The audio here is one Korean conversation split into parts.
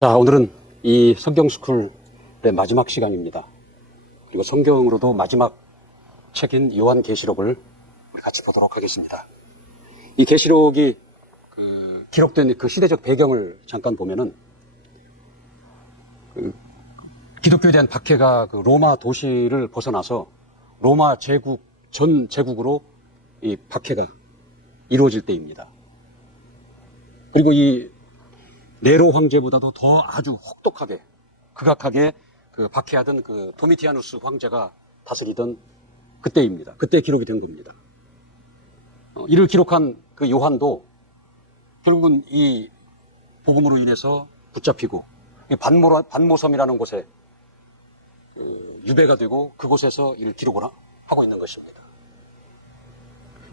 자, 오늘은 이 성경스쿨의 마지막 시간입니다. 그리고 성경으로도 마지막 책인 요한계시록을 우리 같이 보도록 하겠습니다. 이 계시록이 기록된 그 시대적 배경을 잠깐 보면은 기독교에 대한 박해가 로마 도시를 벗어나서 로마 제국 전 제국으로 이 박해가 이루어질 때입니다. 그리고 이 네로 황제보다도 더 아주 혹독하게 극악하게 박해하던 도미티아누스 황제가 다스리던 그때입니다. 그때 기록이 된 겁니다. 이를 기록한 그 요한도 결국은 이 복음으로 인해서 붙잡히고 반모섬이라는 곳에 유배가 되고 그곳에서 이를 기록을 하고 있는 것입니다.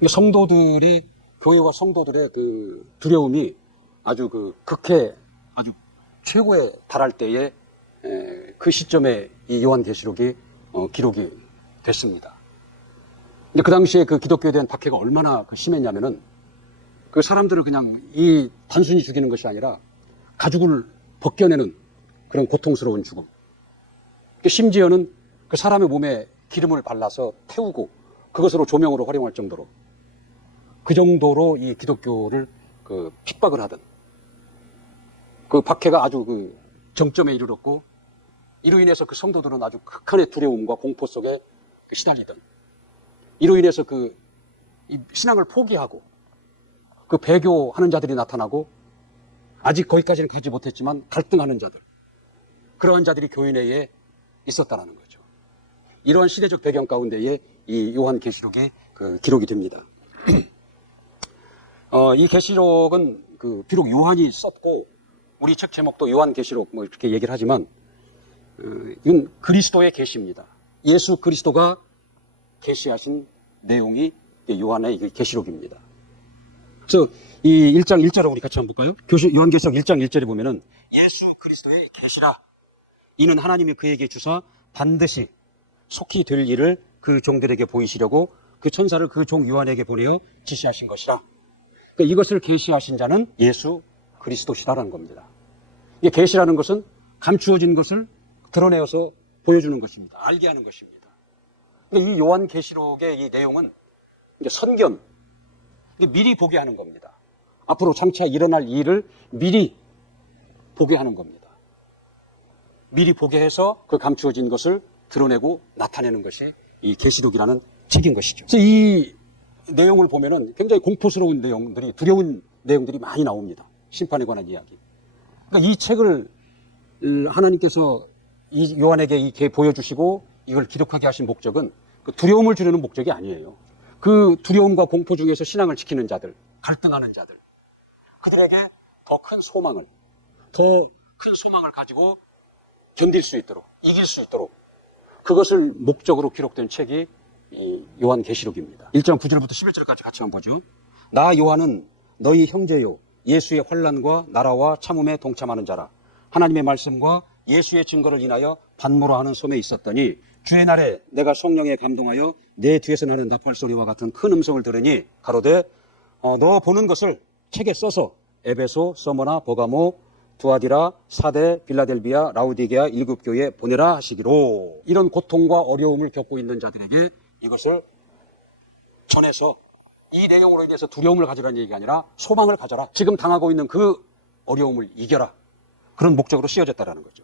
성도들이 교회와 성도들의 그 두려움이 아주 극해 아주 최고에 달할 때에 그 시점에 이 요한계시록이 기록이 됐습니다. 근데 그 당시에 그 기독교에 대한 박해가 얼마나 심했냐면은 그 사람들을 그냥 단순히 죽이는 것이 아니라 가죽을 벗겨내는 그런 고통스러운 죽음. 심지어는 그 사람의 몸에 기름을 발라서 태우고 그것으로 조명으로 활용할 정도로 그 정도로 이 기독교를 핍박을 하던 그 박해가 아주 정점에 이르렀고 이로 인해서 그 성도들은 아주 극한의 두려움과 공포 속에 시달리던 이로 인해서 이 신앙을 포기하고 배교하는 자들이 나타나고 아직 거기까지는 가지 못했지만 갈등하는 자들 그러한 자들이 교회 내에 있었다는 거죠. 이러한 시대적 배경 가운데에 이 요한계시록이 기록이 됩니다. 이 계시록은 비록 요한이 썼고 우리 책 제목도 요한계시록 이렇게 얘기를 하지만 이건 그리스도의 계시입니다. 예수 그리스도가 계시하신 내용이 요한의 계시록입니다. 그래서 이 1장 1절을 우리 같이 한번 볼까요? 요한계시록 1장 1절에 보면은 예수 그리스도의 계시라 이는 하나님이 그에게 주사 반드시 속히 될 일을 그 종들에게 보이시려고 그 천사를 그 종 요한에게 보내어 지시하신 것이라. 그러니까 이것을 계시하신 자는 예수 그리스도시다라는 겁니다. 이게 계시라는 것은 감추어진 것을 드러내어서 보여주는 것입니다. 알게 하는 것입니다. 그러니까 이 요한계시록의 이 내용은 이제 선견, 이게 미리 보게 하는 겁니다. 앞으로 장차 일어날 일을 미리 보게 하는 겁니다. 미리 보게 해서 그 감추어진 것을 드러내고 나타내는 것이 이 계시록이라는 책인 것이죠. 그래서 이 내용을 보면은 굉장히 공포스러운 내용들이, 두려운 내용들이 많이 나옵니다. 심판에 관한 이야기. 그러니까 이 책을 하나님께서 이 요한에게 이렇게 보여주시고 이걸 기록하게 하신 목적은 두려움을 주려는 목적이 아니에요. 그 두려움과 공포 중에서 신앙을 지키는 자들, 갈등하는 자들, 그들에게 더 큰 소망을 가지고 견딜 수 있도록, 이길 수 있도록 그것을 목적으로 기록된 책이 이 요한계시록입니다. 1장 9절부터 11절까지 같이 한번 보죠. 나 요한은 너희 형제요 예수의 환난과 나라와 참음에 동참하는 자라. 하나님의 말씀과 예수의 증거를 인하여 반모라 하는 섬에 있었더니 주의 날에 내가 성령에 감동하여 내 뒤에서 나는 나팔 소리와 같은 큰 음성을 들으니 가로되 너 보는 것을 책에 써서 에베소, 서머나, 버가모, 두아디라, 사데, 빌라델비아, 라우디게아 7교회에 보내라 하시기로. 이런 고통과 어려움을 겪고 있는 자들에게 이것을 전해서 이 내용으로 인해서 두려움을 가져라는 얘기가 아니라 소망을 가져라. 지금 당하고 있는 그 어려움을 이겨라. 그런 목적으로 쓰여졌다라는 거죠.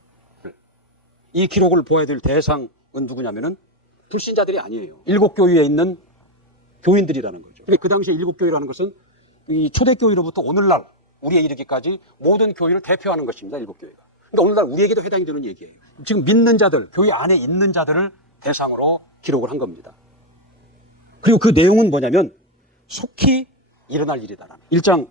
이 기록을 보아야 될 대상은 누구냐면은 불신자들이 아니에요. 7교회에 있는 교인들이라는 거죠. 그 당시에 7교회라는 것은 이 초대교회로부터 오늘날 우리에 이르기까지 모든 교회를 대표하는 것입니다. 7교회가. 그러니까 오늘날 우리에게도 해당이 되는 얘기예요. 지금 믿는 자들, 교회 안에 있는 자들을 대상으로 기록을 한 겁니다. 그리고 그 내용은 뭐냐면 속히 일어날 일이다라는. 1장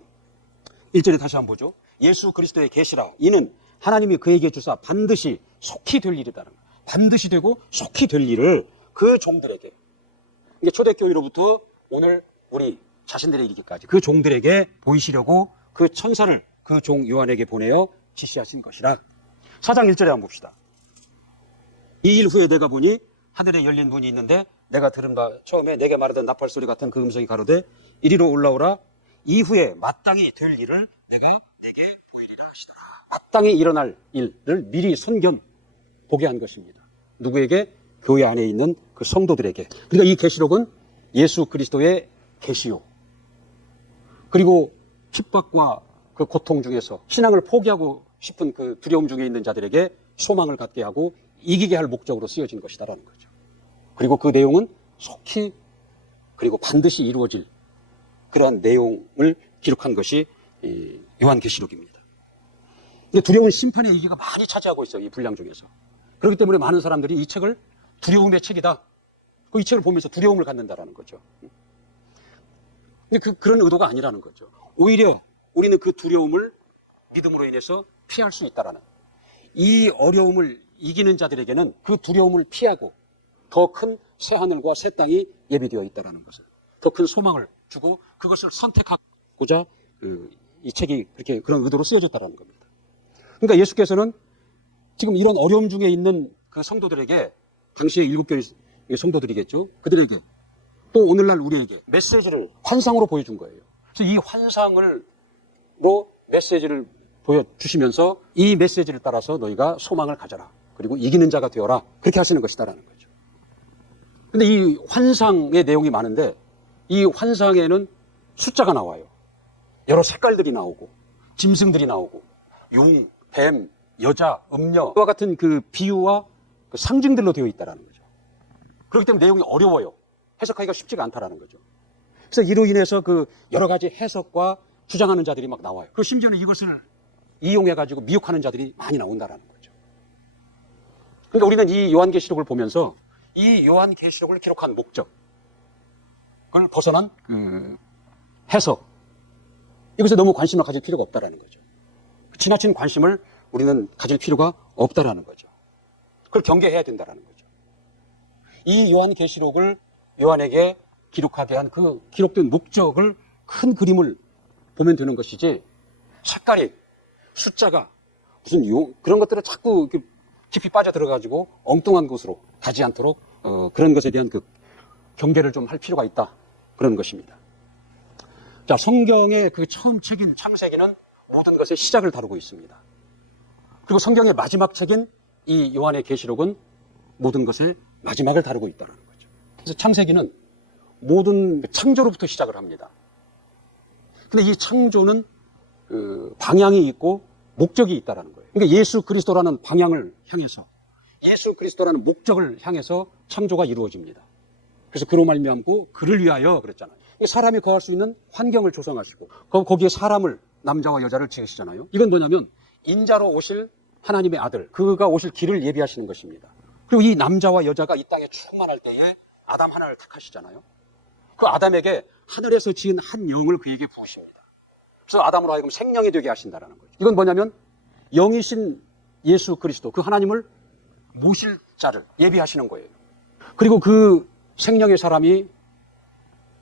1절에 다시 한번 보죠. 예수 그리스도의 계시라 이는 하나님이 그에게 주사 반드시 속히 될 일이다라는. 반드시 되고 속히 될 일을 그 종들에게, 이게 초대교회로부터 오늘 우리 자신들의 이르기까지 그 종들에게 보이시려고 그 천사를 그 종 요한에게 보내어 지시하신 것이라. 4장 1절에 한번 봅시다. 이 일 후에 내가 보니 하늘에 열린 문이 있는데 내가 들은 바 처음에 내게 말하던 나팔 소리 같은 그 음성이 가로되 이리로 올라오라. 이후에 마땅히 될 일을 내가 내게 보이리라 하시더라. 마땅히 일어날 일을 미리 선견 보게 한 것입니다. 누구에게? 교회 안에 있는 그 성도들에게. 그러니까 이 계시록은 예수 그리스도의 계시요. 그리고 핍박과 그 고통 중에서 신앙을 포기하고 싶은 그 두려움 중에 있는 자들에게 소망을 갖게 하고 이기게 할 목적으로 쓰여진 것이다라는 거죠. 그리고 그 내용은 속히 그리고 반드시 이루어질 그러한 내용을 기록한 것이 요한계시록입니다. 근데 두려운 심판의 얘기가 많이 차지하고 있어요. 이 분량 중에서. 그렇기 때문에 많은 사람들이 이 책을 두려움의 책이다. 이 책을 보면서 두려움을 갖는다라는 거죠. 근데 그런 의도가 아니라는 거죠. 오히려 우리는 그 두려움을 믿음으로 인해서 피할 수 있다라는, 이 어려움을 이기는 자들에게는 그 두려움을 피하고 더 큰 새하늘과 새 땅이 예비되어 있다라는 것을, 더 큰 소망을 주고 그것을 선택하고자 이 책이 그런 의도로 쓰여졌다라는 겁니다. 그러니까 예수께서는 지금 이런 어려움 중에 있는 그 성도들에게, 당시의 7교회 성도들이겠죠. 그들에게 또 오늘날 우리에게 메시지를 환상으로 보여준 거예요. 그래서 이 환상으로 메시지를 보여주시면서 이 메시지를 따라서 너희가 소망을 가져라. 그리고 이기는 자가 되어라. 그렇게 하시는 것이다라는 거죠. 근데 이 환상의 내용이 많은데 이 환상에는 숫자가 나와요. 여러 색깔들이 나오고 짐승들이 나오고 용, 뱀, 여자, 음녀와 같은 그 비유와 그 상징들로 되어 있다라는 거죠. 그렇기 때문에 내용이 어려워요. 해석하기가 쉽지가 않다라는 거죠. 그래서 이로 인해서 그 여러 가지 해석과 주장하는 자들이 막 나와요. 그리고 심지어는 이것을 이용해가지고 미혹하는 자들이 많이 나온다라는 거죠. 그러니까 우리는 이 요한계시록을 보면서 이 요한계시록을 기록한 목적을 벗어난 해석, 이것에 너무 관심을 가질 필요가 없다라는 거죠. 지나친 관심을 우리는 가질 필요가 없다라는 거죠. 그걸 경계해야 된다라는 거죠. 이 요한계시록을 요한에게 기록하게 한 그 기록된 목적을, 큰 그림을 보면 되는 것이지, 색깔이, 숫자가, 무슨 그런 것들을 자꾸 깊이 빠져들어가지고 엉뚱한 곳으로 가지 않도록 그런 것에 대한 그 경계를 좀 할 필요가 있다. 그런 것입니다. 자, 성경의 그 처음 책인 창세기는 모든 것의 시작을 다루고 있습니다. 그리고 성경의 마지막 책인 이 요한의 계시록은 모든 것의 마지막을 다루고 있다는 거죠. 그래서 창세기는 모든 창조로부터 시작을 합니다. 근데 이 창조는 방향이 있고 목적이 있다는 거예요. 그러니까 예수 그리스도라는 방향을 향해서, 예수 그리스도라는 목적을 향해서 창조가 이루어집니다. 그래서 그로 말미암고 그를 위하여 그랬잖아요. 사람이 거할 수 있는 환경을 조성하시고 거기에 사람을, 남자와 여자를 지으시잖아요. 이건 뭐냐면 인자로 오실 하나님의 아들, 그가 오실 길을 예비하시는 것입니다. 그리고 이 남자와 여자가 이 땅에 충만할 때에 아담 하나를 택하시잖아요. 그 아담에게 하늘에서 지은 한 영을 그에게 부으십니다. 그래서 아담으로 하여금 생명이 되게 하신다는 거죠. 이건 뭐냐면 영이신 예수 그리스도, 그 하나님을 모실 자를 예비하시는 거예요. 그리고 그 생명의 사람이,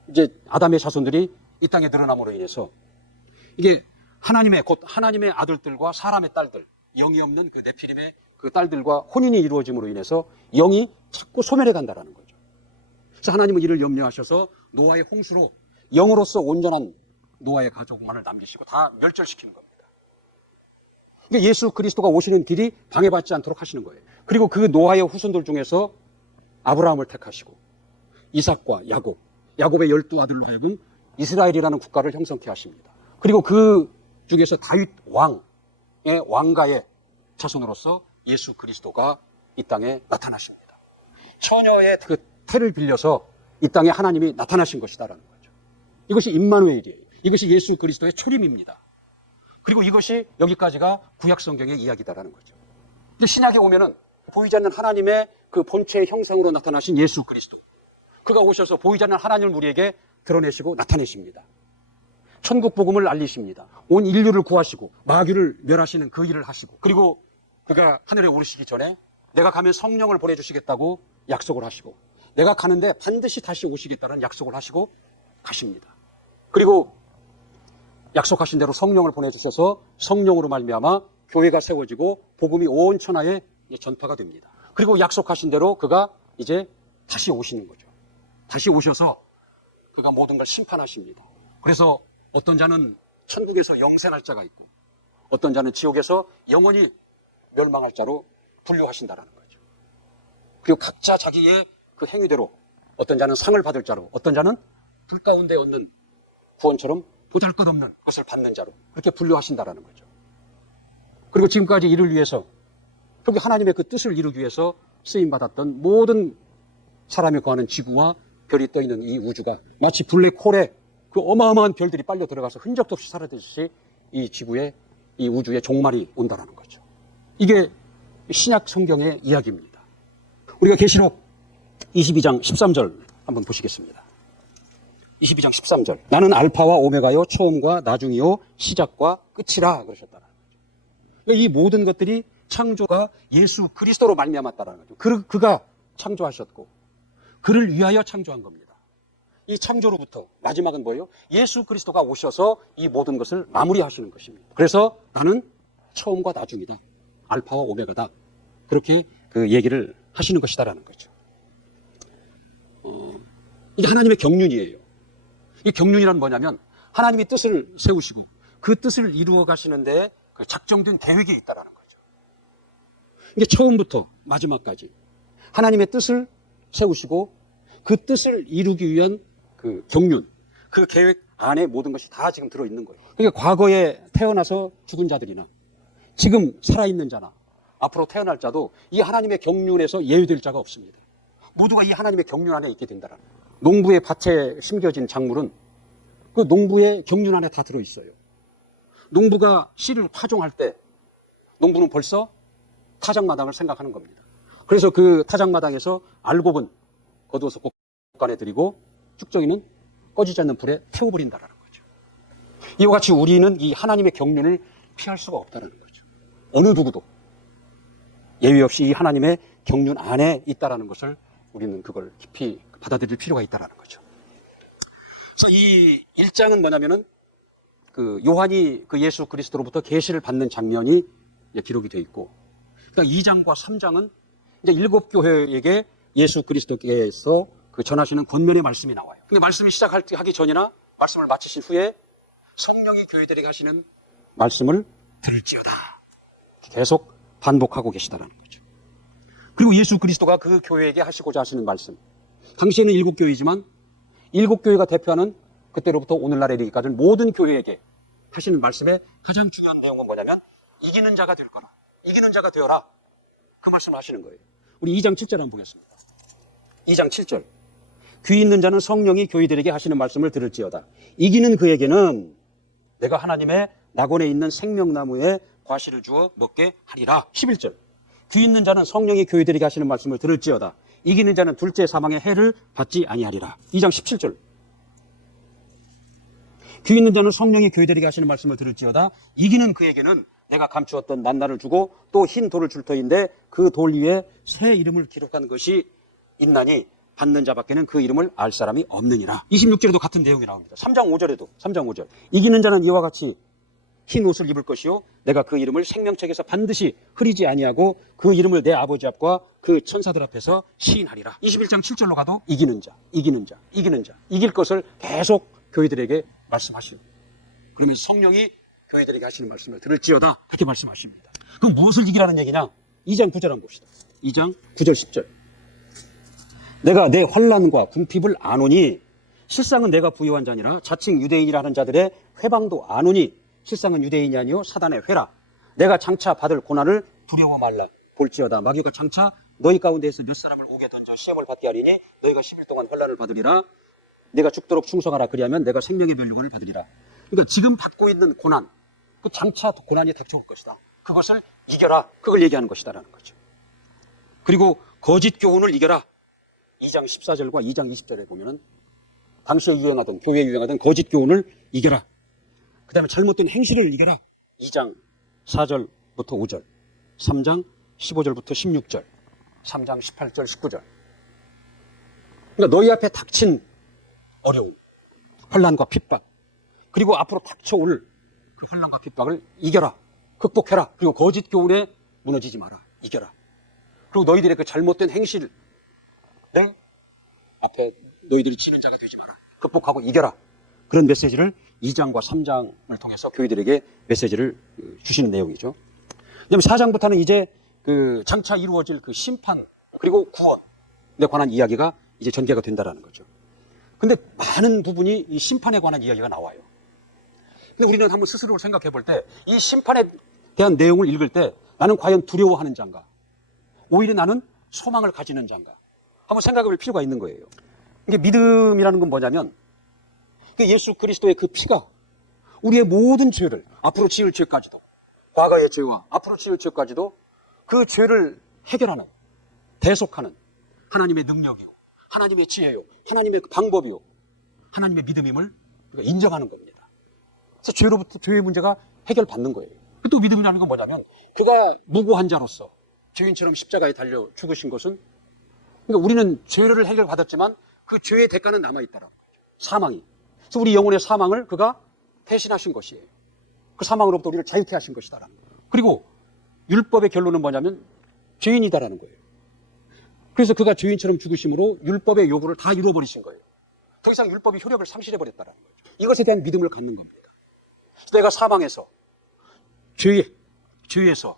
이제 아담의 자손들이 이 땅에 늘어남으로 인해서 이게 곧 하나님의 아들들과 사람의 딸들, 영이 없는 그 네피림의 그 딸들과 혼인이 이루어짐으로 인해서 영이 자꾸 소멸해 간다라는 거죠. 그래서 하나님은 이를 염려하셔서 노아의 홍수로 영으로서 온전한 노아의 가족만을 남기시고 다 멸절시키는 겁니다. 그러니까 예수 그리스도가 오시는 길이 방해받지 않도록 하시는 거예요. 그리고 그 노아의 후손들 중에서 아브라함을 택하시고 이삭과 야곱의 12아들로 하여금 이스라엘이라는 국가를 형성케 하십니다. 그리고 그 중에서 다윗 왕의 왕가의 자손으로서 예수 그리스도가 이 땅에 나타나십니다. 처녀의 그 태를 빌려서 이 땅에 하나님이 나타나신 것이다라는 거죠. 이것이 임마누엘이에요. 이것이 예수 그리스도의 초림입니다. 그리고 이것이 여기까지가 구약 성경의 이야기다라는 거죠. 근데 신약에 오면은 보이지 않는 하나님의 그 본체의 형상으로 나타나신 예수 그리스도, 그가 오셔서 보이지 않는 하나님을 우리에게 드러내시고 나타내십니다. 천국 복음을 알리십니다. 온 인류를 구하시고 마귀를 멸하시는 그 일을 하시고, 그리고 그가 하늘에 오르시기 전에 내가 가면 성령을 보내주시겠다고 약속을 하시고, 내가 가는데 반드시 다시 오시겠다는 약속을 하시고 가십니다. 그리고 약속하신 대로 성령을 보내주셔서 성령으로 말미암아 교회가 세워지고 복음이 온 천하에 전파가 됩니다. 그리고 약속하신 대로 그가 이제 다시 오시는 거죠. 다시 오셔서 그가 모든 걸 심판하십니다. 그래서 어떤 자는 천국에서 영생할 자가 있고, 어떤 자는 지옥에서 영원히 멸망할 자로 분류하신다라는 거죠. 그리고 각자 자기의 그 행위대로 어떤 자는 상을 받을 자로, 어떤 자는 불 가운데 얻는 구원처럼 보잘것없는 것을 받는 자로 그렇게 분류하신다라는 거죠. 그리고 지금까지 이를 위해서, 결국 하나님의 그 뜻을 이루기 위해서 쓰임받았던 모든 사람이 거하는 지구와 별이 떠있는 이 우주가 마치 블랙홀에 그 어마어마한 별들이 빨려 들어가서 흔적도 없이 사라지듯이 이 지구에, 이 우주에 종말이 온다라는 거죠. 이게 신약 성경의 이야기입니다. 우리가 계시록 22장 13절 한번 보시겠습니다. 22장 13절. 나는 알파와 오메가요, 처음과 나중이요, 시작과 끝이라 그러셨다는 거죠. 이 모든 것들이 창조가 예수 그리스도로 말미암았다라는 거죠. 그가 창조하셨고 그를 위하여 창조한 겁니다. 이 창조로부터 마지막은 뭐예요? 예수 그리스도가 오셔서 이 모든 것을 마무리하시는 것입니다. 그래서 나는 처음과 나중이다. 알파와 오메가다. 그렇게 그 얘기를 하시는 것이다라는 거죠. 이게 하나님의 경륜이에요. 이 경륜이란 뭐냐면 하나님이 뜻을 세우시고 그 뜻을 이루어 가시는데 그 작정된 계획이 있다라는 거죠. 이게 처음부터 마지막까지 하나님의 뜻을 세우시고 그 뜻을 이루기 위한 그 경륜, 그 계획 안에 모든 것이 다 지금 들어있는 거예요. 그러니까 과거에 태어나서 죽은 자들이나 지금 살아있는 자나 앞으로 태어날 자도 이 하나님의 경륜에서 예외될 자가 없습니다. 모두가 이 하나님의 경륜 안에 있게 된다는 거예요. 농부의 밭에 심겨진 작물은 그 농부의 경륜 안에 다 들어있어요. 농부가 씨를 파종할 때 농부는 벌써 타작마당을 생각하는 겁니다. 그래서 그 타작마당에서 알곡은 거두어서 곡간에 들이고 쭉정이는 꺼지지 않는 불에 태워버린다는 거죠. 이와 같이 우리는 이 하나님의 경륜을 피할 수가 없다는 거죠. 어느 누구도 예외 없이 이 하나님의 경륜 안에 있다는 것을 우리는 그걸 깊이 받아들일 필요가 있다는 거죠. 그래서 이 1장은 뭐냐면은 그 요한이 그 예수 그리스도로부터 계시를 받는 장면이 기록이 되어 있고, 그러니까 2장과 3장은 이제 7교회에게 예수 그리스도께서 그 전하시는 권면의 말씀이 나와요. 근데 말씀이 시작하기 전이나 말씀을 마치신 후에 성령이 교회들에게 하시는 말씀을 들을지어다. 계속 반복하고 계시다라는 거죠. 그리고 예수 그리스도가 그 교회에게 하시고자 하시는 말씀. 당시에는 7교회이지만 7교회가 대표하는 그때로부터 오늘날에 이르기까지 모든 교회에게 하시는 말씀의 가장 중요한 내용은 뭐냐면 이기는 자가 될 거라. 이기는 자가 되어라. 그 말씀을 하시는 거예요. 우리 2장 7절 한번 보겠습니다. 2장 7절. 귀 있는 자는 성령이 교회들에게 하시는 말씀을 들을지어다. 이기는 그에게는 내가 하나님의 낙원에 있는 생명나무에 과실을 주어 먹게 하리라. 11절. 귀 있는 자는 성령이 교회들에게 하시는 말씀을 들을지어다. 이기는 자는 둘째 사망의 해를 받지 아니하리라. 2장 17절. 귀 있는 자는 성령이 교회들에게 하시는 말씀을 들을지어다. 이기는 그에게는 내가 감추었던 만나를 주고 또 흰 돌을 줄 터인데 그 돌 위에 새 이름을 기록한 것이 있나니 받는 자밖에는 그 이름을 알 사람이 없느니라. 26절에도 같은 내용이 나옵니다. 3장 5절. 이기는 자는 이와 같이 흰 옷을 입을 것이요 내가 그 이름을 생명책에서 반드시 흐리지 아니하고 그 이름을 내 아버지 앞과 그 천사들 앞에서 시인하리라. 21장 7절로 가도 이기는 자, 이길 것을 계속 교회들에게 말씀하시오. 그러면서 성령이 교회들에게 하시는 말씀을 들을지어다. 그렇게 말씀하십니다. 그럼 무엇을 이기라는 얘기냐? 2장 9절 한번 봅시다. 2장 9절 10절. 내가 내 환난과 궁핍을 아노니 실상은 내가 부여한 자니라. 자칭 유대인이라는 자들의 회방도 아노니 실상은 유대인이 아니요 사단의 회라. 내가 장차 받을 고난을 두려워 말라. 볼지어다 마귀가 장차 너희 가운데에서 몇 사람을 옥에 던져 시험을 받게 하리니 너희가 10일 동안 환난을 받으리라. 내가 죽도록 충성하라. 그리하면 내가 생명의 멸류관을 받으리라. 그러니까 지금 받고 있는 고난, 그 장차 고난이 닥쳐올 것이다. 그것을 이겨라. 그걸 얘기하는 것이다라는 거죠. 그리고 거짓 교훈을 이겨라. 2장 14절과 2장 20절에 보면은 당시에 유행하던, 교회에 유행하던 거짓 교훈을 이겨라. 그 다음에 잘못된 행실을 이겨라. 2장 4절부터 5절, 3장 15절부터 16절, 3장 18절, 19절. 그러니까 너희 앞에 닥친 어려움, 환난과 핍박, 그리고 앞으로 닥쳐올 그 환난과 핍박을 이겨라. 극복해라. 그리고 거짓 교훈에 무너지지 마라. 이겨라. 그리고 너희들의 그 잘못된 행실, 앞에 너희들이 지는 자가 되지 마라. 극복하고 이겨라. 그런 메시지를 2장과 3장을 통해서 교회들에게 메시지를 주시는 내용이죠. 그다음에 4장부터는 이제 그 장차 이루어질 그 심판 그리고 구원에 관한 이야기가 이제 전개가 된다라는 거죠. 근데 많은 부분이 이 심판에 관한 이야기가 나와요. 근데 우리는 한번 스스로 생각해 볼 때 이 심판에 대한 내용을 읽을 때 나는 과연 두려워하는 자인가? 오히려 나는 소망을 가지는 자인가? 한번 생각해 볼 필요가 있는 거예요. 이게 믿음이라는 건 뭐냐면 그 예수 그리스도의 그 피가 우리의 모든 죄를 앞으로 지을 죄까지도 과거의 죄와 앞으로 지을 죄까지도 그 죄를 해결하는 대속하는 하나님의 능력이요 하나님의 지혜요 하나님의 방법이요 하나님의 믿음임을 우리가 인정하는 겁니다. 그래서 죄로부터 죄의 문제가 해결받는 거예요. 또 믿음이라는 건 뭐냐면 그가 무고한 자로서 죄인처럼 십자가에 달려 죽으신 것은 그러니까 우리는 죄를 해결받았지만 그 죄의 대가는 남아있다라는 거죠. 사망이. 그래서 우리 영혼의 사망을 그가 대신하신 것이에요. 그 사망으로부터 우리를 자유케 하신 것이다라는 거예요. 그리고 율법의 결론은 뭐냐면 죄인이다라는 거예요. 그래서 그가 죄인처럼 죽으심으로 율법의 요구를 다 이루어버리신 거예요. 더 이상 율법이 효력을 상실해버렸다라는 거죠. 이것에 대한 믿음을 갖는 겁니다. 그래서 내가 사망에서 죄에서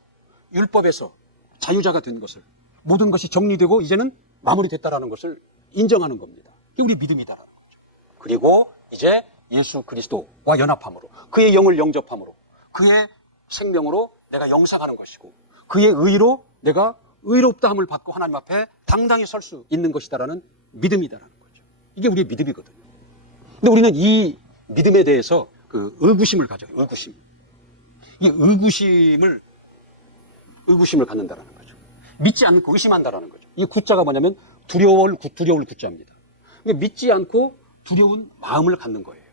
율법에서 자유자가 된 것을 모든 것이 정리되고 이제는 마무리됐다라는 것을 인정하는 겁니다. 이게 우리 믿음이다라는 거죠. 그리고 이제 예수 그리스도와 연합함으로 그의 영을 영접함으로 그의 생명으로 내가 영생하는 것이고 그의 의로 내가 의롭다함을 받고 하나님 앞에 당당히 설 수 있는 것이다라는 믿음이다라는 거죠. 이게 우리의 믿음이거든요. 근데 우리는 이 믿음에 대해서 그 의구심을 가져요. 의구심. 이 의구심을 갖는다라는 거죠. 믿지 않고 의심한다라는 거죠. 이 구자가 뭐냐면 두려울 구자입니다. 그러니까 믿지 않고 두려운 마음을 갖는 거예요.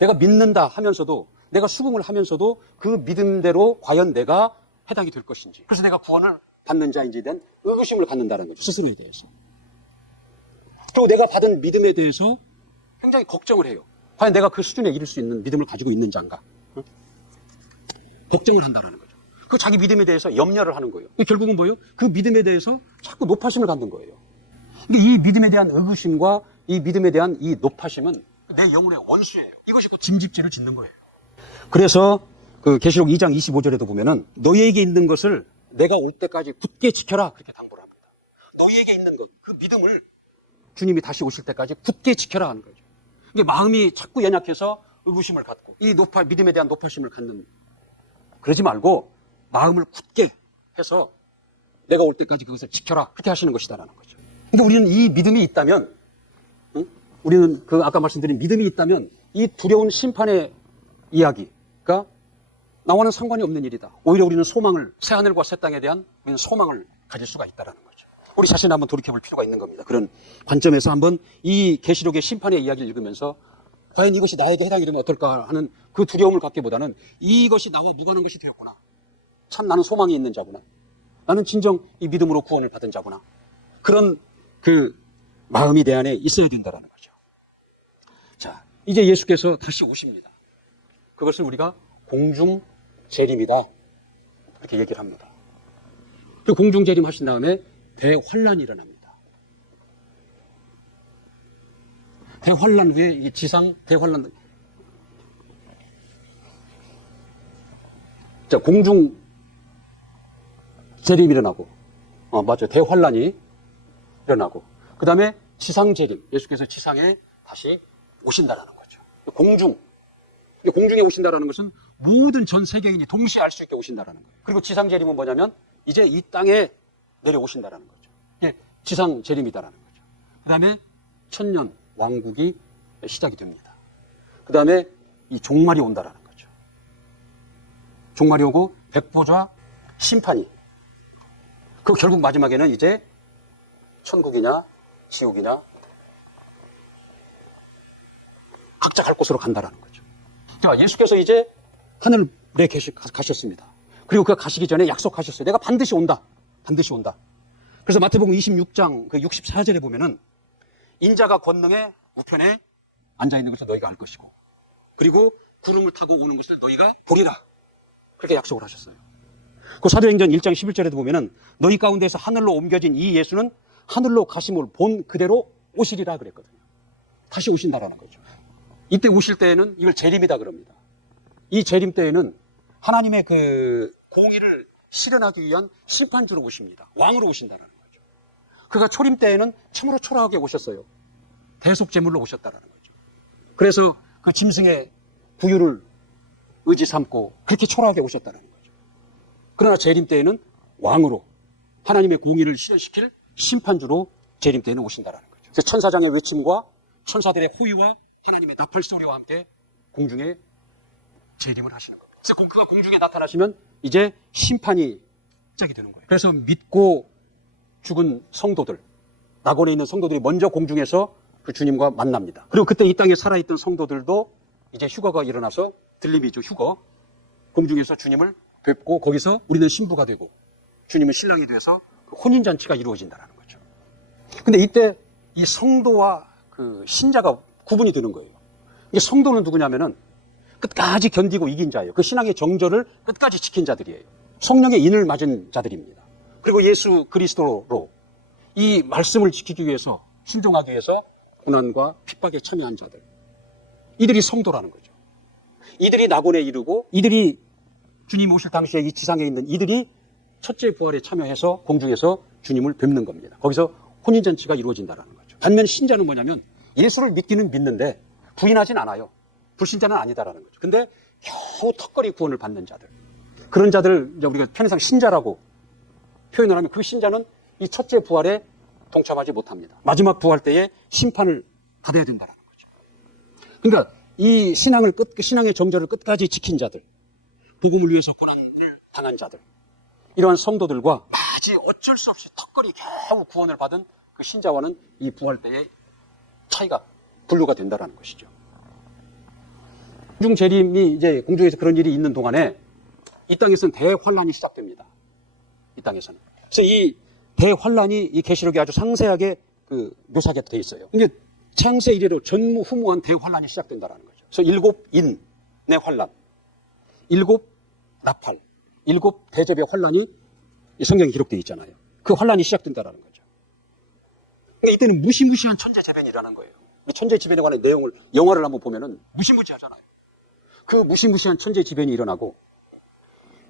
내가 믿는다 하면서도 내가 수긍을 하면서도 그 믿음대로 과연 내가 해당이 될 것인지 그래서 내가 구원을 받는 자인지에 대한 의구심을 갖는다는 거죠. 스스로에 대해서. 그리고 내가 받은 믿음에 대해서 굉장히 걱정을 해요. 과연 내가 그 수준에 이를 수 있는 믿음을 가지고 있는 자인가? 응? 걱정을 한다는 거죠. 그 자기 믿음에 대해서 염려를 하는 거예요. 결국은 뭐예요? 그 믿음에 대해서 자꾸 노파심을 갖는 거예요. 이 믿음에 대한 의구심과 이 믿음에 대한 이 노파심은 내 영혼의 원수예요. 이것이 곧 짐짓질을 짓는 거예요. 그래서 그 계시록 2장 25절에도 보면은 너희에게 있는 것을 내가 올 때까지 굳게 지켜라 그렇게 당부를 합니다. 너희에게 있는 것, 그 믿음을 주님이 다시 오실 때까지 굳게 지켜라 하는 거죠. 이게 마음이 자꾸 연약해서 의구심을 갖고 이 믿음에 대한 노파심을 갖는 그러지 말고 마음을 굳게 해서 내가 올 때까지 그것을 지켜라 그렇게 하시는 것이다라는 거죠. 그러니까 우리는 이 믿음이 있다면 우리는 그 아까 말씀드린 믿음이 있다면 이 두려운 심판의 이야기가 나와는 상관이 없는 일이다. 오히려 우리는 소망을 새하늘과 새 땅에 대한 우리는 소망을 가질 수가 있다라는 거죠. 우리 자신을 한번 돌이켜볼 필요가 있는 겁니다. 그런 관점에서 한번 이 계시록의 심판의 이야기를 읽으면서 과연 이것이 나에게 해당이 되면 어떨까 하는 그 두려움을 갖기보다는 이것이 나와 무관한 것이 되었구나. 참 나는 소망이 있는 자구나. 나는 진정 이 믿음으로 구원을 받은 자구나. 그런 그 마음이 내 안에 있어야 된다라는 거죠. 자, 이제 예수께서 다시 오십니다. 그것을 우리가 공중 재림이다. 이렇게 얘기를 합니다. 그 공중 재림 하신 다음에 대환란이 일어납니다. 대환란 후에 이 지상 대환란. 자, 공중 재림이 일어나고, 맞아요. 대환란이 일어나고, 그 다음에 지상 재림. 예수께서 지상에 다시 오신다라는 거죠. 공중에 오신다라는 것은 모든 전 세계인이 동시에 알 수 있게 오신다라는 거예요. 그리고 지상 재림은 뭐냐면 이제 이 땅에 내려오신다라는 거죠. 예, 지상 재림이다라는 거죠. 그 다음에 천년 왕국이 시작이 됩니다. 그 다음에 이 종말이 온다라는 거죠. 종말이 오고 백보좌 심판이. 그 결국 마지막에는 이제 천국이냐 지옥이냐 각자 갈 곳으로 간다라는 거죠. 자, 예수께서 이제 하늘에 가셨습니다. 그리고 그가 가시기 전에 약속하셨어요. 내가 반드시 온다. 반드시 온다. 그래서 마태복음 26장 그 64절에 보면은 인자가 권능의 우편에 앉아있는 것을 너희가 알 것이고 그리고 구름을 타고 오는 것을 너희가 보리라. 그렇게 약속을 하셨어요. 그 사도행전 1장 11절에도 보면은 너희 가운데서 하늘로 옮겨진 이 예수는 하늘로 가심을 본 그대로 오시리라 그랬거든요. 다시 오신다라는 거죠. 이때 오실 때에는 이걸 재림이다 그럽니다. 이 재림 때에는 하나님의 그 공의를 실현하기 위한 심판주로 오십니다. 왕으로 오신다는 거죠. 그가 초림 때에는 참으로 초라하게 오셨어요. 대속제물로 오셨다는 거죠. 그래서 그 짐승의 부유를 의지 삼고 그렇게 초라하게 오셨다는 거죠. 그러나 재림 때에는 왕으로 하나님의 공의를 실현시킬 심판주로 재림 때에는 오신다는 거죠. 그래서 천사장의 외침과 천사들의 호의와 하나님의 나팔 소리와 함께 공중에 재림을 하시는 겁니다. 그래서 그가 공중에 나타나시면 이제 심판이 시작이 되는 거예요. 그래서 믿고 죽은 성도들, 낙원에 있는 성도들이 먼저 공중에서 그 주님과 만납니다. 그리고 그때 이 땅에 살아있던 성도들도 이제 휴거가 일어나서, 들림이죠, 휴거. 공중에서 주님을 뵙고 거기서 우리는 신부가 되고 주님은 신랑이 되어서 혼인잔치가 이루어진다는 거죠. 근데 이때 이 성도와 그 신자가 구분이 되는 거예요. 이게 성도는 누구냐면은 끝까지 견디고 이긴 자예요. 그 신앙의 정절을 끝까지 지킨 자들이에요. 성령의 인을 맞은 자들입니다. 그리고 예수 그리스도로 이 말씀을 지키기 위해서, 순종하기 위해서 고난과 핍박에 참여한 자들. 이들이 성도라는 거죠. 이들이 낙원에 이르고, 이들이 주님 오실 당시에 이 지상에 있는 이들이 첫째 부활에 참여해서 공중에서 주님을 뵙는 겁니다. 거기서 혼인잔치가 이루어진다는 거죠. 반면 신자는 뭐냐면 예수를 믿기는 믿는데 부인하진 않아요. 불신자는 아니다라는 거죠. 근데 겨우 턱걸이 구원을 받는 자들. 그런 자들 우리가 편의상 신자라고 표현을 하면 그 신자는 이 첫째 부활에 동참하지 못합니다. 마지막 부활 때에 심판을 받아야 된다는 거죠. 그러니까 이 신앙의 정절을 끝까지 지킨 자들, 복음을 위해서 고난을 당한 자들, 이러한 성도들과 마치 어쩔 수 없이 턱걸이 겨우 구원을 받은 그 신자와는 이 부활 때의 차이가, 분류가 된다는 것이죠. 공중 재림이 이제 공중에서 그런 일이 있는 동안에 이 땅에서는 대환란이 시작됩니다. 이 땅에서는. 그래서 이 대환란이 이 계시록에 아주 상세하게 그 묘사가 되어 있어요. 이게 창세 이래로 전무후무한 대환란이 시작된다는 거죠. 그래서 7인의 환란, 7 나팔, 7 대접의 환란이 성경에 기록되어 있잖아요. 그 환란이 시작된다는 거죠. 그러니까 이때는 무시무시한 천재재변이라는 거예요. 이 천재지변에 관한 내용을, 영화를 한번 보면은 무시무시하잖아요. 그 무시무시한 천재지변이 일어나고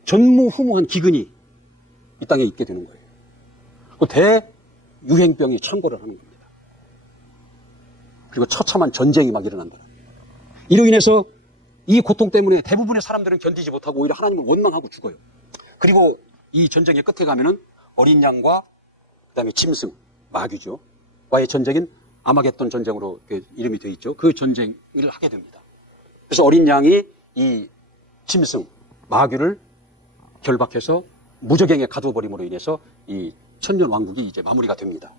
전무후무한 기근이 이 땅에 있게 되는 거예요. 그 대유행병이 창궐을 하는 겁니다. 그리고 처참한 전쟁이 막 일어난다. 이로 인해서 이 고통 때문에 대부분의 사람들은 견디지 못하고 오히려 하나님을 원망하고 죽어요. 그리고 이 전쟁의 끝에 가면은 어린 양과 그다음에 짐승, 마귀죠, 와의 전쟁인 아마겟돈 전쟁으로 이름이 되어 있죠. 그 전쟁을 하게 됩니다. 그래서 어린 양이 이 짐승, 마귀를 결박해서 무적행에 가두어버림으로 인해서 이 천년 왕국이 이제 마무리가 됩니다.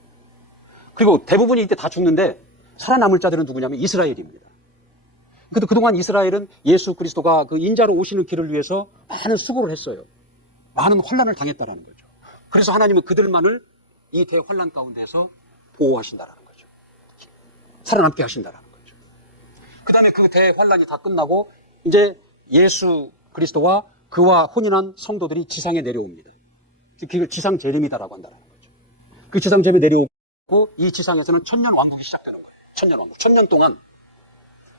그리고 대부분이 이때 다 죽는데 살아남을 자들은 누구냐면 이스라엘입니다. 그래도 그동안 이스라엘은 예수 그리스도가 그 인자로 오시는 길을 위해서 많은 수고를 했어요. 많은 환난을 당했다라는 거죠. 그래서 하나님은 그들만을 이 대환난 가운데서 보호하신다라는 거죠. 살아남게 하신다라는 거죠. 그 다음에 그 대환란이 다 끝나고 이제 예수 그리스도와 그와 혼인한 성도들이 지상에 내려옵니다. 그걸 지상 재림이다라고 한다는 거죠. 그 지상 재림에 내려오고 이 지상에서는 천년 왕국이 시작되는 거예요. 천년 왕국. 천년 동안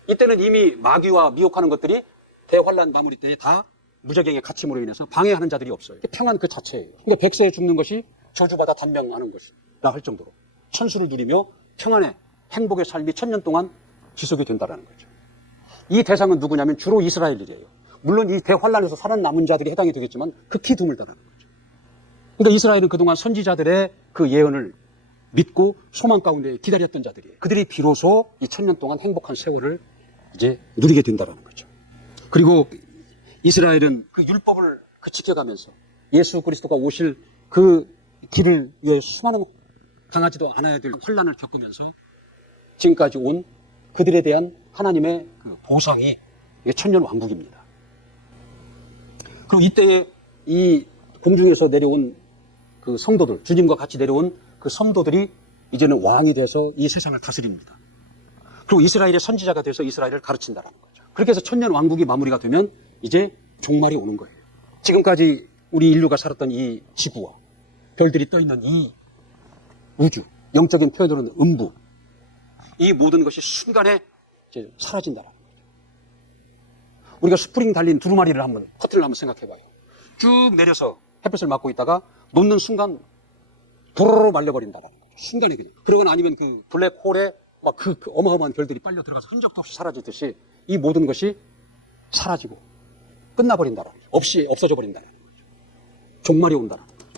이때는 이미 마귀와 미혹하는 것들이 대환란 마무리 때에 다 무적행의 갇힘으로 인해서 방해하는 자들이 없어요. 평안 그 자체예요. 그러니까 백세에 죽는 것이 저주받아 단명하는 것이라 할 정도로 천수를 누리며 평안의 행복의 삶이 천년 동안 지속이 된다는 거죠. 이 대상은 누구냐면 주로 이스라엘이래요. 물론 이 대환란에서 살아남은 자들이 해당이 되겠지만 극히 드물다라는 거죠. 그러니까 이스라엘은 그동안 선지자들의 그 예언을 믿고 소망 가운데 기다렸던 자들이에요. 그들이 비로소 이 천년 동안 행복한 세월을 이제 누리게 된다는 거죠. 그리고 이스라엘은 그 율법을 지켜가면서 예수 그리스도가 오실 그 길을 위해 수많은 당하지도 않아야 될 환란을 겪으면서 지금까지 온 그들에 대한 하나님의 그 보상이 천년 왕국입니다. 그리고 이때에 이 공중에서 내려온 그 성도들, 주님과 같이 내려온 그 성도들이 이제는 왕이 돼서 이 세상을 다스립니다. 그리고 이스라엘의 선지자가 돼서 이스라엘을 가르친다는 거죠. 그렇게 해서 천년 왕국이 마무리가 되면 이제 종말이 오는 거예요. 지금까지 우리 인류가 살았던 이 지구와 별들이 떠있는 이 우주, 영적인 표현으로는 음부, 이 모든 것이 순간에 이제 사라진다라는 거죠. 우리가 스프링 달린 두루마리를 커튼을 한번 생각해봐요. 쭉 내려서 햇볕을 맞고 있다가 놓는 순간 도로로 말려버린다라는 거죠. 순간에 그냥. 그러거나 아니면 그 블랙홀에 막 그 어마어마한 별들이 빨려 들어가서 흔적도 없이 사라지듯이 이 모든 것이 사라지고 끝나버린다라는 거죠. 없어져 버린다라는 거죠. 종말이 온다라는 거죠.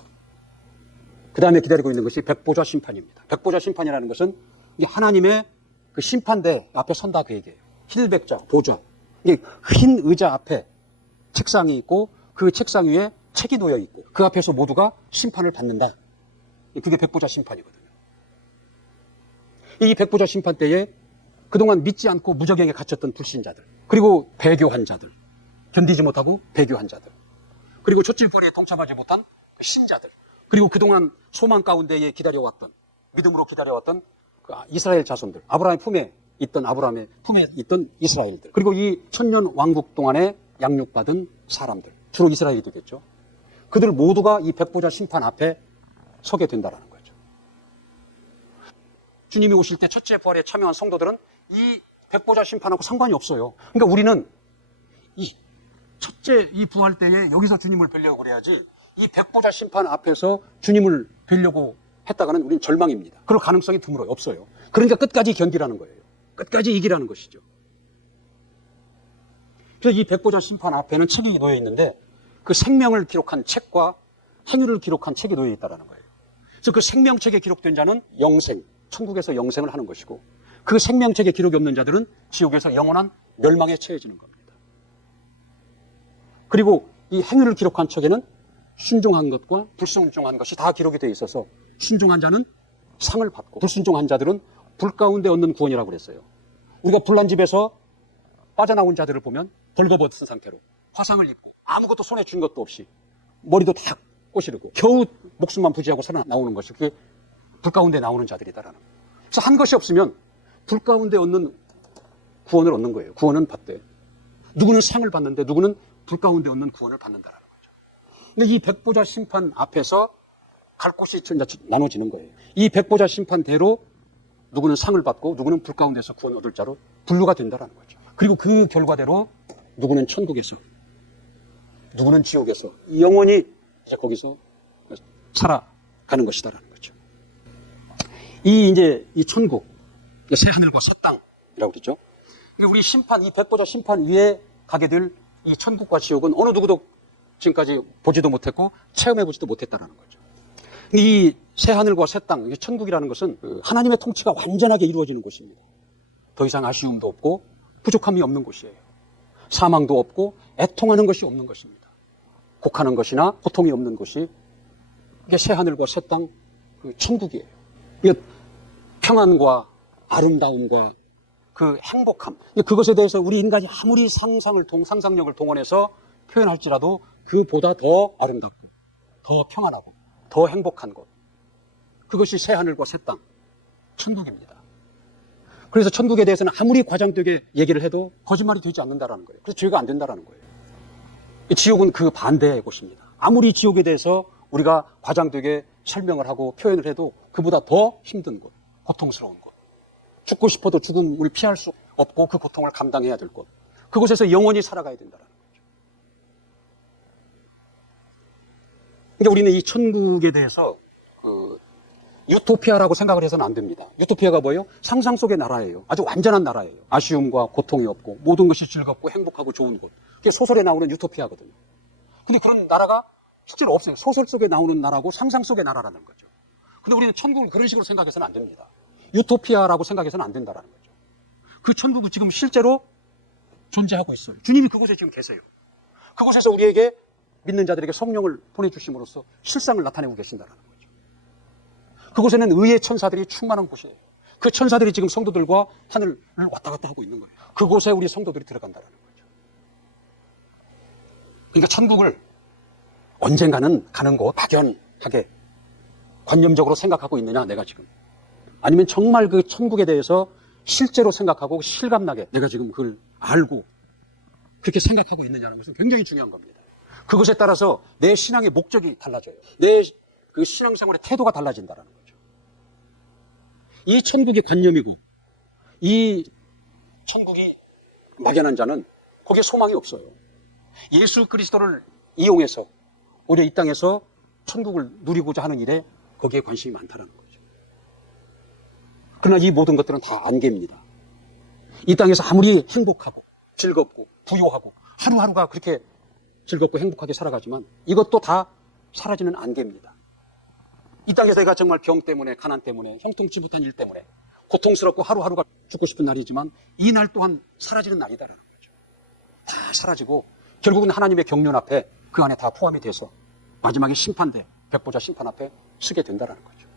그 다음에 기다리고 있는 것이 백보자 심판입니다. 백보자 심판이라는 것은 이게 하나님의 그 심판대 앞에 선다 그 얘기예요. 힐백자, 보좌. 이게 흰 의자 앞에 책상이 있고 그 책상 위에 책이 놓여 있고 그 앞에서 모두가 심판을 받는다. 그게 백보자 심판이거든요. 이 백보자 심판 때에 그동안 믿지 않고 무저갱에 갇혔던 불신자들, 그리고 배교한 자들, 견디지 못하고 배교한 자들, 그리고 촛질벌이에 동참하지 못한 신자들, 그리고 그동안 소망 가운데에 기다려왔던, 믿음으로 기다려왔던 그 이스라엘 자손들, 아브라함의 품에 있던 이스라엘들, 그리고 이 천년 왕국 동안에 양육받은 사람들, 주로 이스라엘이 되겠죠. 그들 모두가 이 백보자 심판 앞에 서게 된다라는 거죠. 주님이 오실 때 첫째 부활에 참여한 성도들은 이 백보자 심판하고 상관이 없어요. 그러니까 우리는 이 첫째 이 부활 때에 여기서 주님을 뵈려고 그래야지 이 백보자 심판 앞에서 주님을 뵈려고 했다가는 우리는 절망입니다. 그럴 가능성이 드물어요. 없어요. 그러니까 끝까지 견디라는 거예요. 끝까지 이기라는 것이죠. 그래서 이 백보자 심판 앞에는 책이 놓여 있는데 그 생명을 기록한 책과 행위를 기록한 책이 놓여 있다는 거예요. 그래서 그 생명책에 기록된 자는 영생, 천국에서 영생을 하는 것이고 그 생명책에 기록이 없는 자들은 지옥에서 영원한 멸망에 처해지는 겁니다. 그리고 이 행위를 기록한 책에는 순종한 것과 불순종한 것이 다 기록이 되어 있어서 순종한 자는 상을 받고 불순종한 자들은 불 가운데 얻는 구원이라고 그랬어요. 우리가 불난 집에서 빠져나온 자들을 보면 벌거벗은 상태로 화상을 입고 아무것도 손에 쥔 것도 없이 머리도 다 꼬시르고 겨우 목숨만 부지하고 살아나오는 것이 그게 불 가운데 나오는 자들이다라는 거예요. 그래서 한 것이 없으면 불 가운데 얻는 구원을 얻는 거예요. 구원은 받되. 누구는 상을 받는데 누구는 불 가운데 얻는 구원을 받는다라는 거죠. 근데 이 백보자 심판 앞에서 갈 곳이 나눠지는 거예요. 이 백보자 심판대로 누구는 상을 받고 누구는 불 가운데서 구원 얻을 자로 분류가 된다라는 거죠. 그리고 그 결과대로 누구는 천국에서 누구는 지옥에서 영원히 이제 거기서 살아가는 것이다라는 거죠. 이 천국, 새 하늘과 새 땅이라고 그랬죠. 우리 심판, 이 백보자 심판 위에 가게 될 이 천국과 지옥은 어느 누구도 지금까지 보지도 못했고 체험해보지도 못했다라는 거죠. 이 새 하늘과 새 땅, 천국이라는 것은 하나님의 통치가 완전하게 이루어지는 곳입니다. 더 이상 아쉬움도 없고 부족함이 없는 곳이에요. 사망도 없고 애통하는 것이 없는 것입니다. 곡하는 것이나 고통이 없는 곳이 이게 새 하늘과 새 땅, 천국이에요. 이게 평안과 아름다움과 그 행복함, 그것에 대해서 우리 인간이 아무리 상상력을 동원해서 표현할지라도 그보다 더 아름답고 더 평안하고 더 행복한 곳, 그것이 새 하늘과 새 땅, 천국입니다. 그래서 천국에 대해서는 아무리 과장되게 얘기를 해도 거짓말이 되지 않는다라는 거예요. 그래서 죄가 안 된다라는 거예요. 지옥은 그 반대의 곳입니다. 아무리 지옥에 대해서 우리가 과장되게 설명을 하고 표현을 해도 그보다 더 힘든 곳, 고통스러운 곳, 죽고 싶어도 죽음을 피할 수 없고 그 고통을 감당해야 될 곳, 그곳에서 영원히 살아가야 된다는 거죠. 그러니까 우리는 이 천국에 대해서 유토피아라고 생각을 해서는 안 됩니다. 유토피아가 뭐예요? 상상 속의 나라예요. 아주 완전한 나라예요. 아쉬움과 고통이 없고 모든 것이 즐겁고 행복하고 좋은 곳. 그게 소설에 나오는 유토피아거든요. 근데 그런 나라가 실제로 없어요. 소설 속에 나오는 나라고 상상 속의 나라라는 거죠. 근데 우리는 천국을 그런 식으로 생각해서는 안 됩니다. 유토피아라고 생각해서는 안 된다라는 거죠. 그 천국은 지금 실제로 존재하고 있어요. 주님이 그곳에 지금 계세요. 그곳에서 우리에게 믿는 자들에게 성령을 보내주심으로써 실상을 나타내고 계신다라는 거죠. 그곳에는 의의 천사들이 충만한 곳이에요. 그 천사들이 지금 성도들과 하늘을 왔다 갔다 하고 있는 거예요. 그곳에 우리 성도들이 들어간다는 거죠. 그러니까 천국을 언젠가는 가는 곳 막연하게 관념적으로 생각하고 있느냐 내가 지금, 아니면 정말 그 천국에 대해서 실제로 생각하고 실감나게 내가 지금 그걸 알고 그렇게 생각하고 있느냐는 것은 굉장히 중요한 겁니다. 그것에 따라서 내 신앙의 목적이 달라져요. 내 그 신앙생활의 태도가 달라진다는 거죠. 이 천국이 관념이고 이 천국이 막연한 자는 거기에 소망이 없어요. 예수 그리스도를 이용해서 우리 이 땅에서 천국을 누리고자 하는 일에 거기에 관심이 많다는 거죠. 그러나 이 모든 것들은 다 안개입니다. 이 땅에서 아무리 행복하고 즐겁고 부유하고 하루하루가 그렇게 즐겁고 행복하게 살아가지만 이것도 다 사라지는 안개입니다. 이 땅에서 내가 정말 병 때문에, 가난 때문에, 형통치 못한 일 때문에 고통스럽고 하루하루가 죽고 싶은 날이지만 이 날 또한 사라지는 날이다라는 거죠. 다 사라지고 결국은 하나님의 경륜 앞에 그 안에 다 포함이 돼서 마지막에 심판대, 백보자 심판 앞에 서게 된다는 거죠.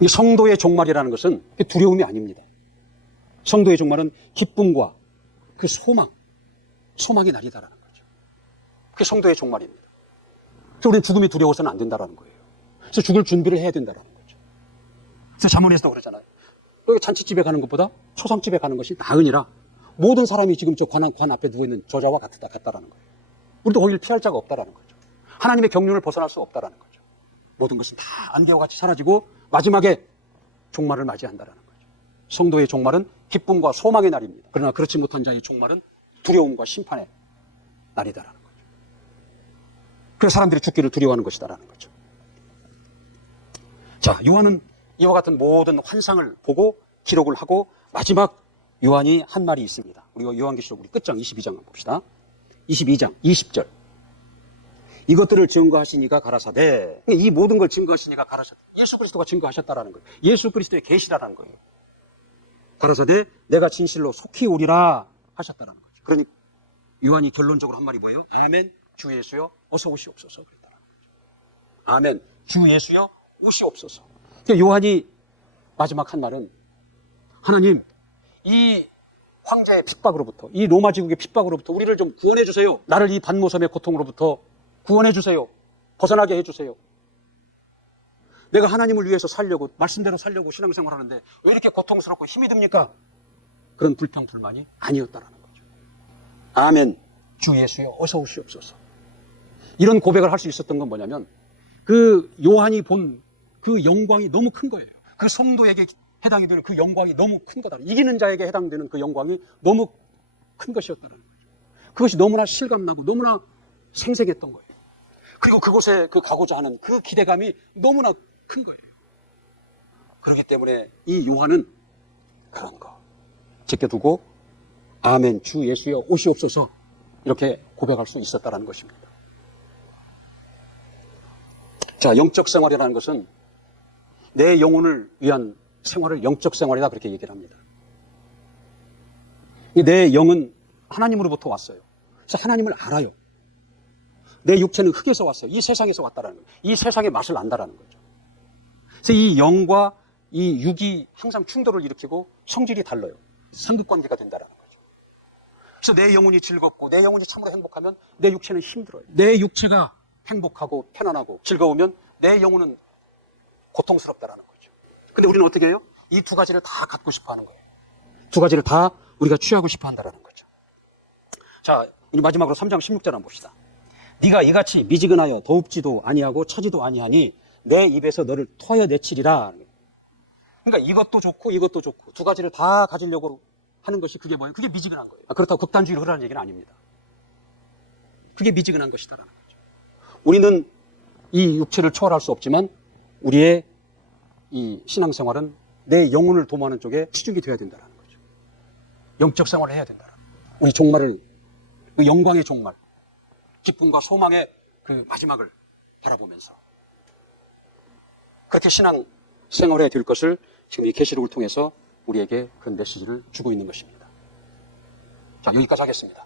이 성도의 종말이라는 것은 두려움이 아닙니다. 성도의 종말은 기쁨과 그 소망의 날이다라는 거죠. 그게 성도의 종말입니다. 그래서 우리는 죽음이 두려워서는 안 된다라는 거예요. 그래서 죽을 준비를 해야 된다라는 거죠. 그래서 잠언에서도 그러잖아요. 여기 잔치집에 가는 것보다 초상집에 가는 것이 나으니라. 모든 사람이 지금 저 관 앞에 누워있는 저자와 같다라는 거예요. 우리도 거기를 피할 자가 없다라는 거죠. 하나님의 경륜을 벗어날 수 없다라는 거죠. 모든 것은 다 안개와 같이 사라지고 마지막에 종말을 맞이한다라는 거죠. 성도의 종말은 기쁨과 소망의 날입니다. 그러나 그렇지 못한 자의 종말은 두려움과 심판의 날이다라는 거죠. 그래서 사람들이 죽기를 두려워하는 것이다라는 거죠. 자, 요한은 이와 같은 모든 환상을 보고 기록을 하고 마지막 요한이 한 말이 있습니다. 우리 요한계시록 우리 끝장 22장 한번 봅시다. 22장 20절. 이것들을 증거하시니가 가라사대. 이 모든 걸 증거하시니가 가라사대. 예수 그리스도가 증거하셨다라는 거예요. 예수 그리스도의 계시라는 거예요. 가라사대 내가 진실로 속히 오리라 하셨다라는 거죠. 그러니 요한이 결론적으로 한 말이 뭐예요? 아멘 주 예수여 어서 오시옵소서 그랬다라는 거죠. 아멘 주 예수여 오시옵소서. 그러니까 요한이 마지막 한 말은 하나님 이 황제의 핍박으로부터 이 로마 제국의 핍박으로부터 우리를 좀 구원해 주세요. 나를 이 반모섬의 고통으로부터 구원해 주세요. 벗어나게 해 주세요. 내가 하나님을 위해서 살려고 말씀대로 살려고 신앙생활 하는데 왜 이렇게 고통스럽고 힘이 듭니까? 그런 불평 불만이 아니었다라는 거죠. 아멘 주 예수여 어서 오시옵소서. 이런 고백을 할 수 있었던 건 뭐냐면 그 요한이 본 그 영광이 너무 큰 거예요. 그 성도에게 해당이 되는 그 영광이 너무 큰 거다. 이기는 자에게 해당되는 그 영광이 너무 큰 것이었다는 거죠. 그것이 너무나 실감나고 너무나 생생했던 거예요. 그리고 그곳에 그 가고자 하는 그 기대감이 너무나 큰 거예요. 그렇기 때문에 이 요한은 그런 거 제껴두고 아멘 주 예수여 오시옵소서 이렇게 고백할 수 있었다는 것입니다. 자, 영적 생활이라는 것은 내 영혼을 위한 생활을 영적 생활이다 그렇게 얘기를 합니다. 내 영은 하나님으로부터 왔어요. 그래서 하나님을 알아요. 내 육체는 흙에서 왔어요. 이 세상에서 왔다라는 거예요. 이 세상의 맛을 안다라는 거죠. 그래서 이 영과 이 육이 항상 충돌을 일으키고 성질이 달라요. 상극관계가 된다라는 거죠. 그래서 내 영혼이 즐겁고 내 영혼이 참으로 행복하면 내 육체는 힘들어요. 내 육체가 행복하고 편안하고 즐거우면 내 영혼은 고통스럽다라는 거죠. 근데 우리는 어떻게 해요? 이 두 가지를 다 갖고 싶어 하는 거예요. 두 가지를 다 우리가 취하고 싶어 한다라는 거죠. 자, 우리 마지막으로 3장 16절 한번 봅시다. 네가 이같이 미지근하여 더웁지도 아니하고 차지도 아니하니 내 입에서 너를 토하여 내치리라. 그러니까 이것도 좋고 이것도 좋고 두 가지를 다 가지려고 하는 것이 그게 뭐예요? 그게 미지근한 거예요. 그렇다고 극단주의로 흐르라는 얘기는 아닙니다. 그게 미지근한 것이다라는 거죠. 우리는 이 육체를 초월할 수 없지만 우리의 이 신앙생활은 내 영혼을 도모하는 쪽에 치중이 되어야 된다는 거죠. 영적 생활을 해야 된다. 우리 종말을, 그 영광의 종말, 기쁨과 소망의 그 마지막을 바라보면서 그렇게 신앙생활해야 될 것을 지금 이 계시록을 통해서 우리에게 그런 메시지를 주고 있는 것입니다. 자, 여기까지 하겠습니다.